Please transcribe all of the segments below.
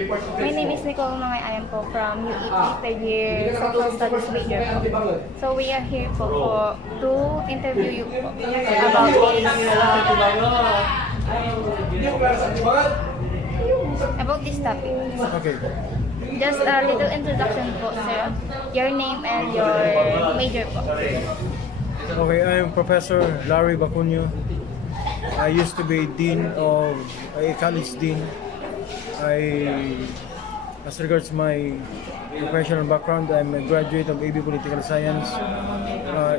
My name is Nicole Mangay. I am po from UEE, third year Social Studies major po. So we are here po to interview you po about this topic. Okay. Just a little introduction po, sir. Your name and your major po. Okay, I am Professor Larry Bacunio. I used to be Dean of a college Dean. As regards my professional background, I'm a graduate of AB Political Science,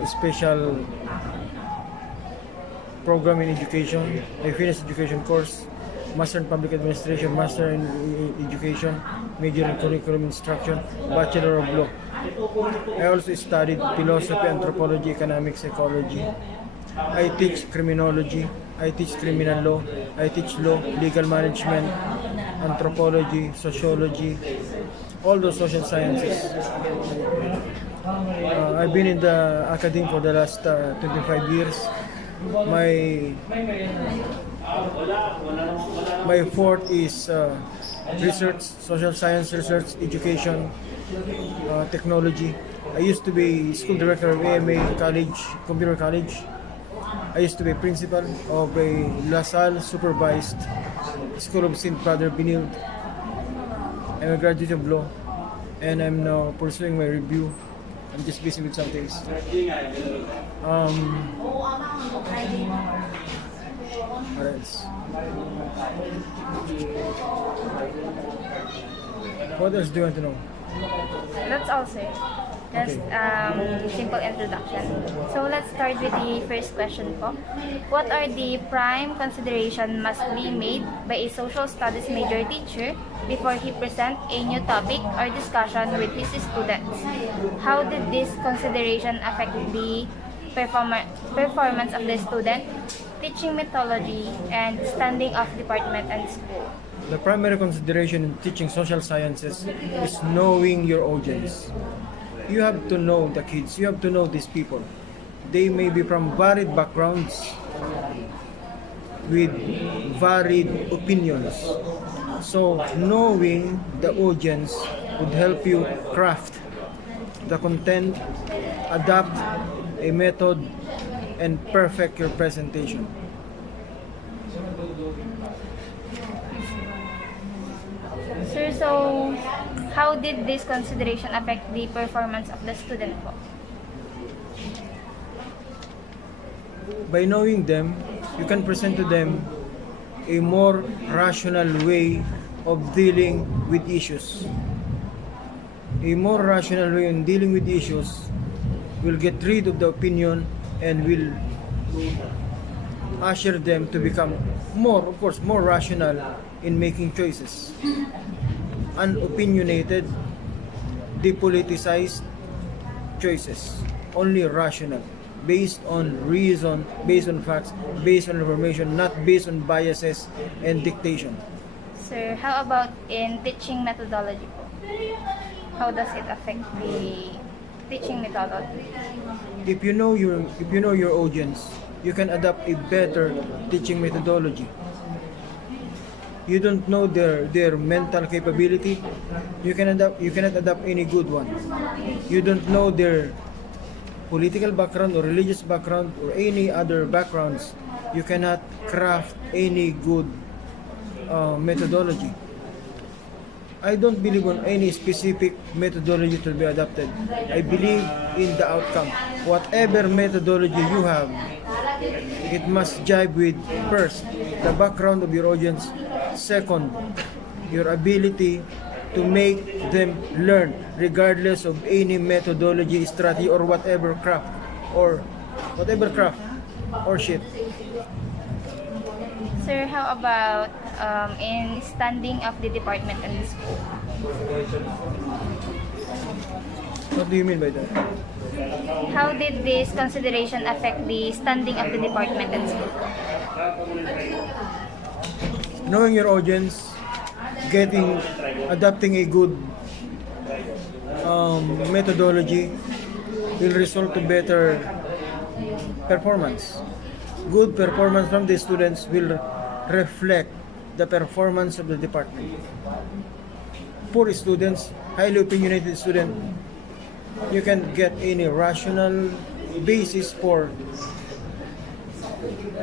special program in education. I finished education course, Master in Public Administration, Master in Education, major in Curriculum Instruction, Bachelor of Law. I also studied philosophy, anthropology, economics, psychology. I teach criminology, I teach criminal law, I teach law, legal management, anthropology, sociology, all those social sciences. I've been in the academy for the last 25 years. My forte is research, social science research, education, technology. I used to be school director of AMA College, Computer College. I used to be principal of a LaSalle supervised School of St. Brother Benilde. I'm a graduate of law and I'm now pursuing my review. I'm just busy with some things. What else? What else do you want to know? That's all, sir. Just simple introduction. So let's start with the first question po. What are the prime consideration must be made by a social studies major teacher before he present a new topic or discussion with his students? How did this consideration affect the performance of the student, teaching methodology, and standing of department and school? The primary consideration in teaching social sciences is knowing your audience. You have to know the kids, you have to know these people. They may be from varied backgrounds with varied opinions. So knowing the audience would help you craft the content, adapt a method, and perfect your presentation. Sir, so how did this consideration affect the performance of the student po? By knowing them, you can present to them a more rational way of dealing with issues. A more rational way in dealing with issues will get rid of the opinion and will usher them to become more, of course, more rational in making choices. Unopinionated, depoliticized choices. Only rational. Based on reason, based on facts, based on information, not based on biases and dictation. Sir, how about in teaching methodology po? How does it affect the teaching methodology? If you know your audience, you can adapt a better teaching methodology. You don't know their mental capability, you cannot adapt any good one. You don't know their political background or religious background or any other backgrounds, you cannot craft any good methodology. I don't believe on any specific methodology to be adapted. I believe in the outcome. Whatever methodology you have, it must jive with, first, the background of your audience. Second, your ability to make them learn regardless of any methodology, strategy, or whatever craft or shit. Sir, how about in standing of the department and the school? What do you mean by that? How did this consideration affect the standing of the department and school? Knowing your audience, adapting a good methodology will result to better performance. Good performance from the students will reflect the performance of the department. poor students, highly opinionated student, you can get any rational basis for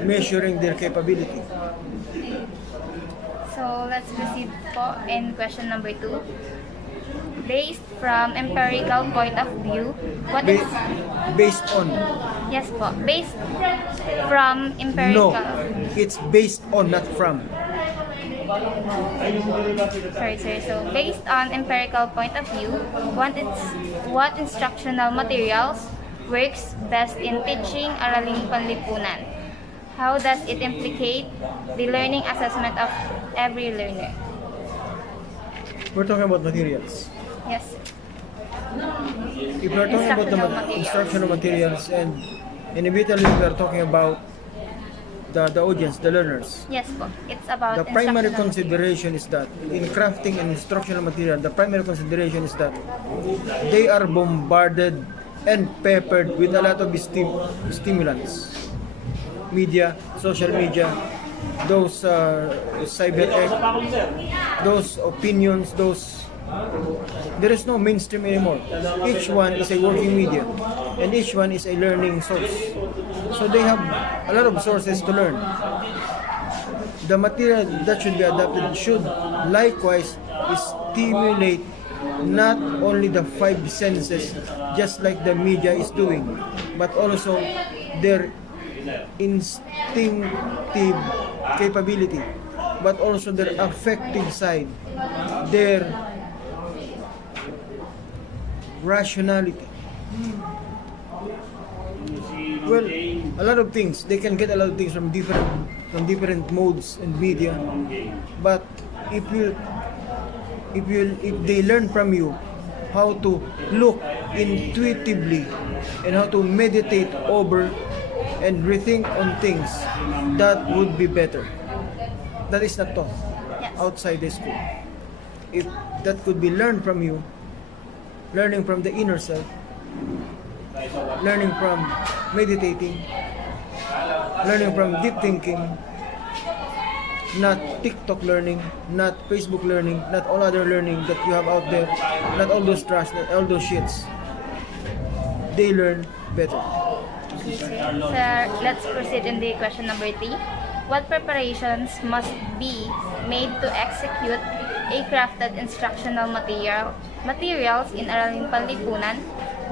measuring their capability. So let's proceed po in question number 2. Based from empirical point of view, what is... Based on. Yes po. Based from No, empirical... it's based on, not from. Sorry, sir. So, based on empirical point of view, what instructional materials works best in teaching araling panlipunan? How does it implicate the learning assessment of every learner? We're talking about materials. Yes. If we're talking about the instructional materials, and inevitably we are talking about the audience, the learners. Yes po. It's about The primary instructional consideration is that in crafting an instructional material, the primary consideration is that they are bombarded and peppered with a lot of stimulants. Media, social media, those cyber those opinions, there is no mainstream anymore. Each one is a working media, and each one is a learning source. So they have a lot of sources to learn. The material that should be adapted should likewise stimulate not only the five senses, just like the media is doing, but also their instinctive capability, but also their affective side, their rationality. Well, a lot of things, they can get a lot of things from different modes and media, but if they learn from you how to look intuitively and how to meditate over and rethink on things, that would be better. That is not taught outside the school. If that could be learned from you, learning from the inner self, learning from meditating, learning from deep thinking, not TikTok learning, not Facebook learning, not all other learning that you have out there, not all those trash, not all those shits. They learn better. Sir, let's proceed in the question number 3. What preparations must be made to execute a crafted instructional materials in Araling Panlipunan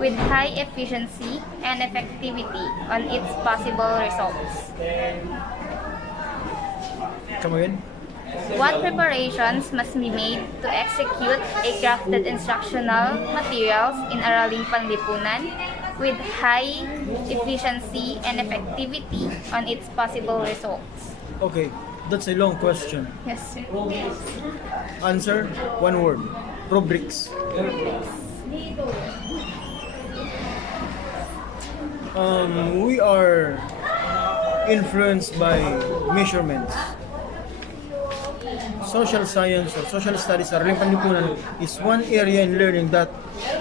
with high efficiency and effectivity on its possible results? Come again? What preparations must be made to execute a crafted instructional materials in Araling Panlipunan with high efficiency and effectivity on its possible results? Okay, that's a long question. Yes, sir. Answer, one word. Rubrics. We are influenced by measurements. Social science or social studies or Panlipunan is one area in learning that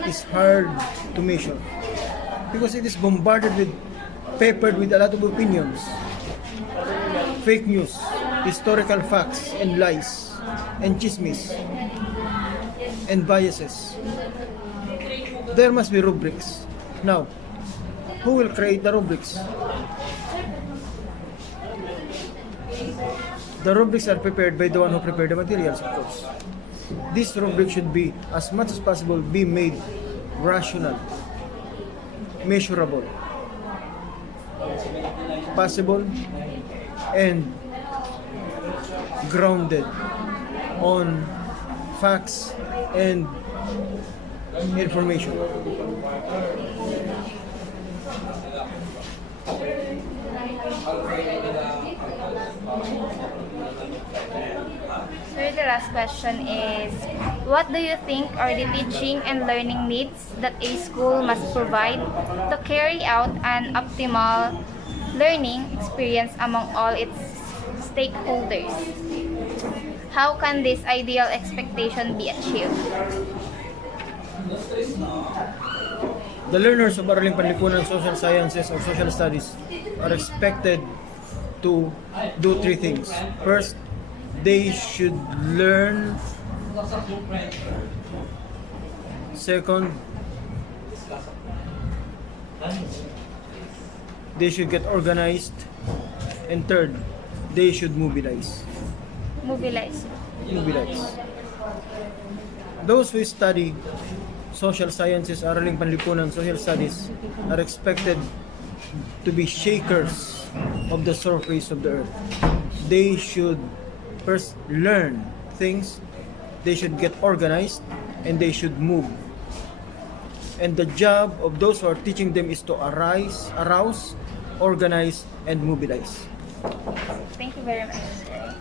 is hard to measure because it is peppered with a lot of opinions, fake news, historical facts and lies, and chismes, and biases. There must be rubrics. Now, who will create the rubrics? The rubrics are prepared by the one who prepared the materials, of course. This rubric should be, as much as possible, be made rational, measurable, possible, and grounded on facts and information. Sir, the last question is, what do you think are the teaching and learning needs that a school must provide to carry out an optimal learning experience among all its stakeholders? How can this ideal expectation be achieved? The learners of Araling Panlipunan Social Sciences or Social Studies are expected to do three things. First, they should learn Second, they should get organized. And third, they should mobilize. Mobilize. Mobilize. Those who study social sciences, araling panlipunan, social studies, are expected to be shakers of the surface of the earth. They should first learn things, they should get organized, and they should move. And the job of those who are teaching them is to arouse, organize, and mobilize. Thank you very much, sir.